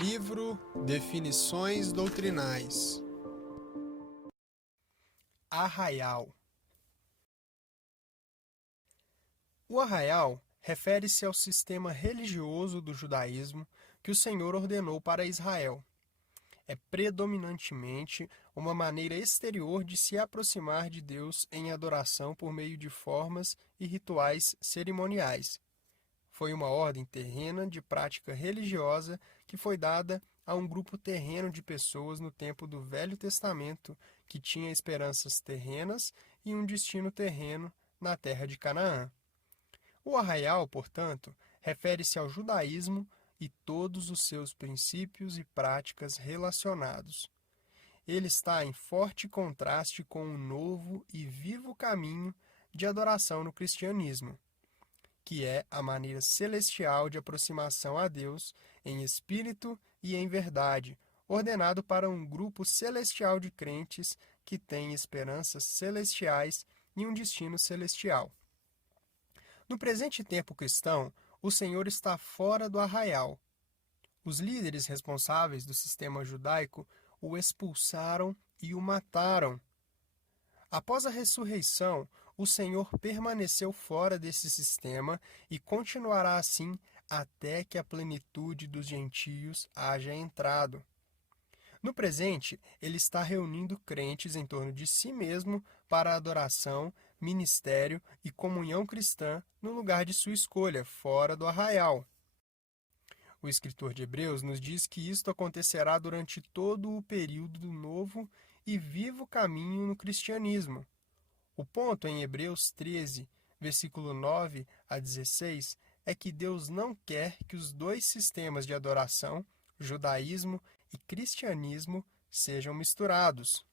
Livro Definições Doutrinais. Arraial. O arraial refere-se ao sistema religioso do judaísmo que o Senhor ordenou para Israel. É predominantemente uma maneira exterior de se aproximar de Deus em adoração por meio de formas e rituais cerimoniais. Foi uma ordem terrena de prática religiosa que foi dada a um grupo terreno de pessoas no tempo do Velho Testamento que tinha esperanças terrenas e um destino terreno na terra de Canaã. O arraial, portanto, refere-se ao judaísmo e todos os seus princípios e práticas relacionados. Ele está em forte contraste com o novo e vivo caminho de adoração no cristianismo, que é a maneira celestial de aproximação a Deus em espírito e em verdade, ordenado para um grupo celestial de crentes que tem esperanças celestiais e um destino celestial. No presente tempo cristão, o Senhor está fora do arraial. Os líderes responsáveis do sistema judaico o expulsaram e o mataram. Após a ressurreição, o Senhor permaneceu fora desse sistema e continuará assim até que a plenitude dos gentios haja entrado. No presente, ele está reunindo crentes em torno de si mesmo para adoração, ministério e comunhão cristã no lugar de sua escolha, fora do arraial. O escritor de Hebreus nos diz que isto acontecerá durante todo o período do novo e vivo caminho no cristianismo. O ponto em Hebreus 13, versículo 9 a 16, é que Deus não quer que os dois sistemas de adoração, judaísmo e cristianismo, sejam misturados.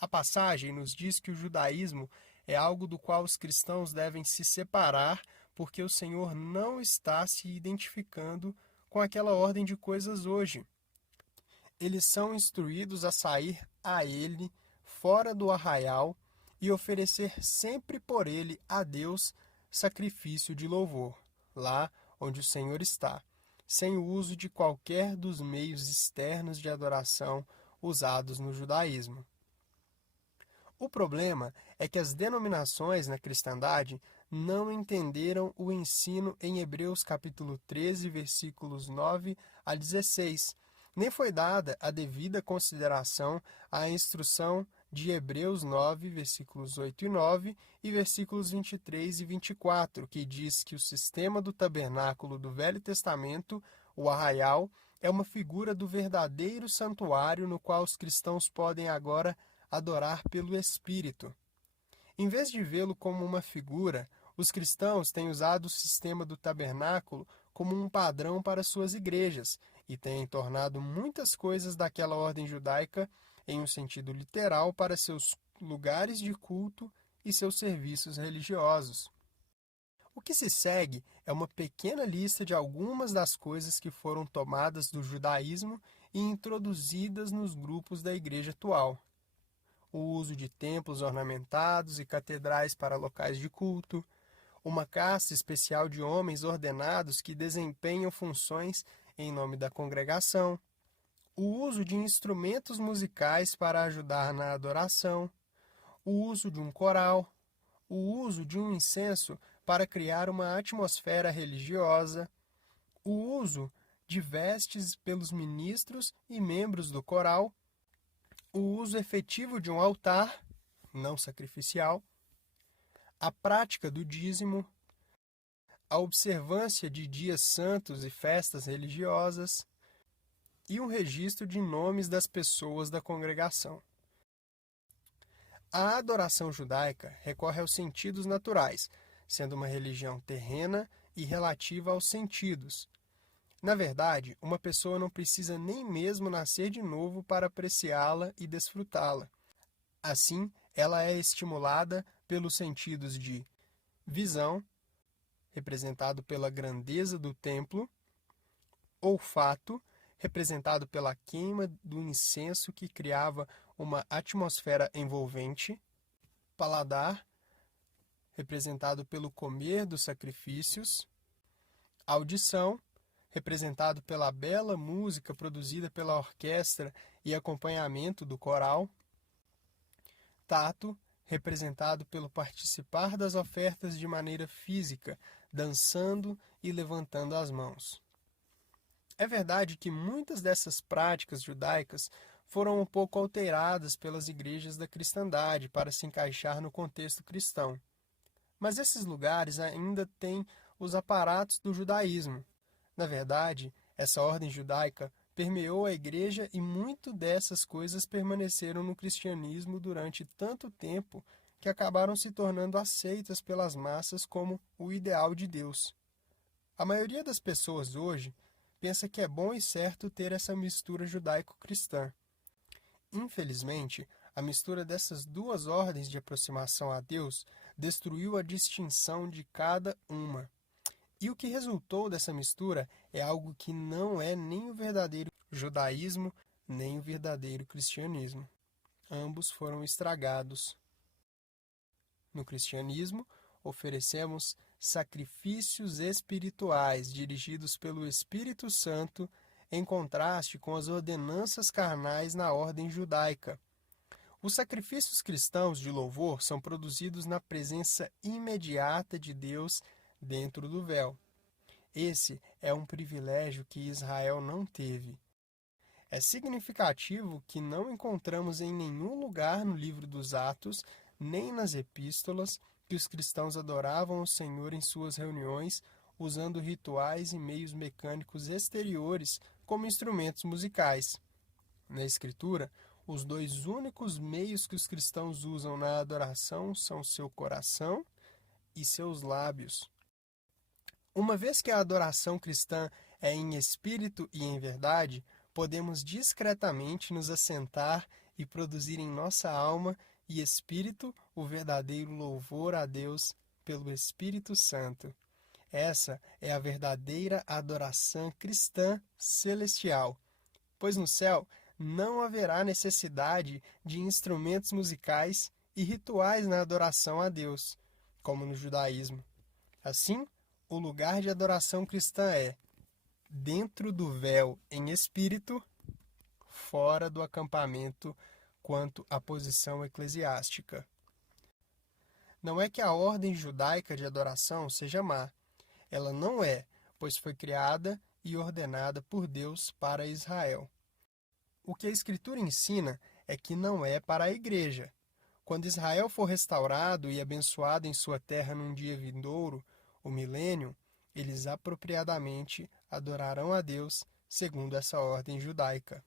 A passagem nos diz que o judaísmo é algo do qual os cristãos devem se separar porque o Senhor não está se identificando com aquela ordem de coisas hoje. Eles são instruídos a sair a ele, fora do arraial, e oferecer sempre por ele a Deus sacrifício de louvor, lá onde o Senhor está, sem o uso de qualquer dos meios externos de adoração usados no judaísmo. O problema é que as denominações na cristandade não entenderam o ensino em Hebreus capítulo 13, versículos 9 a 16, nem foi dada a devida consideração à instrução de Hebreus 9, versículos 8 e 9 e versículos 23 e 24, que diz que o sistema do tabernáculo do Velho Testamento, o arraial, é uma figura do verdadeiro santuário no qual os cristãos podem agora adorar pelo Espírito. Em vez de vê-lo como uma figura, os cristãos têm usado o sistema do tabernáculo como um padrão para suas igrejas e têm tornado muitas coisas daquela ordem judaica em um sentido literal para seus lugares de culto e seus serviços religiosos. O que se segue é uma pequena lista de algumas das coisas que foram tomadas do judaísmo e introduzidas nos grupos da igreja atual. O uso de templos ornamentados e catedrais para locais de culto, uma casta especial de homens ordenados que desempenham funções em nome da congregação, o uso de instrumentos musicais para ajudar na adoração, o uso de um coral, o uso de um incenso para criar uma atmosfera religiosa, o uso de vestes pelos ministros e membros do coral, o uso efetivo de um altar, não sacrificial, a prática do dízimo, a observância de dias santos e festas religiosas e um registro de nomes das pessoas da congregação. A adoração judaica recorre aos sentidos naturais, sendo uma religião terrena e relativa aos sentidos. Na verdade, uma pessoa não precisa nem mesmo nascer de novo para apreciá-la e desfrutá-la. Assim, ela é estimulada pelos sentidos de visão, representado pela grandeza do templo, olfato, representado pela queima do incenso que criava uma atmosfera envolvente, paladar, representado pelo comer dos sacrifícios, audição, representado pela bela música produzida pela orquestra e acompanhamento do coral. Tato, representado pelo participar das ofertas de maneira física, dançando e levantando as mãos. É verdade que muitas dessas práticas judaicas foram um pouco alteradas pelas igrejas da cristandade para se encaixar no contexto cristão. Mas esses lugares ainda têm os aparatos do judaísmo. Na verdade, essa ordem judaica permeou a igreja e muito dessas coisas permaneceram no cristianismo durante tanto tempo que acabaram se tornando aceitas pelas massas como o ideal de Deus. A maioria das pessoas hoje pensa que é bom e certo ter essa mistura judaico-cristã. Infelizmente, a mistura dessas duas ordens de aproximação a Deus destruiu a distinção de cada uma. E o que resultou dessa mistura é algo que não é nem o verdadeiro judaísmo, nem o verdadeiro cristianismo. Ambos foram estragados. No cristianismo, oferecemos sacrifícios espirituais dirigidos pelo Espírito Santo, em contraste com as ordenanças carnais na ordem judaica. Os sacrifícios cristãos de louvor são produzidos na presença imediata de Deus dentro do véu. Esse é um privilégio que Israel não teve. É significativo que não encontramos em nenhum lugar no livro dos Atos, nem nas epístolas, que os cristãos adoravam o Senhor em suas reuniões, usando rituais e meios mecânicos exteriores como instrumentos musicais. Na Escritura, os dois únicos meios que os cristãos usam na adoração são seu coração e seus lábios. Uma vez que a adoração cristã é em espírito e em verdade, podemos discretamente nos assentar e produzir em nossa alma e espírito o verdadeiro louvor a Deus pelo Espírito Santo. Essa é a verdadeira adoração cristã celestial, pois no céu não haverá necessidade de instrumentos musicais e rituais na adoração a Deus, como no judaísmo. Assim, o lugar de adoração cristã é dentro do véu em espírito, fora do acampamento quanto à posição eclesiástica. Não é que a ordem judaica de adoração seja má. Ela não é, pois foi criada e ordenada por Deus para Israel. O que a Escritura ensina é que não é para a igreja. Quando Israel for restaurado e abençoado em sua terra num dia vindouro, o milênio, eles apropriadamente adorarão a Deus segundo essa ordem judaica.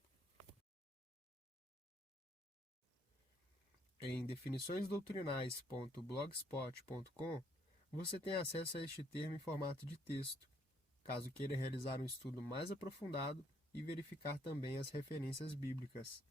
Em definiçõesdoutrinais.blogspot.com você tem acesso a este termo em formato de texto, caso queira realizar um estudo mais aprofundado e verificar também as referências bíblicas.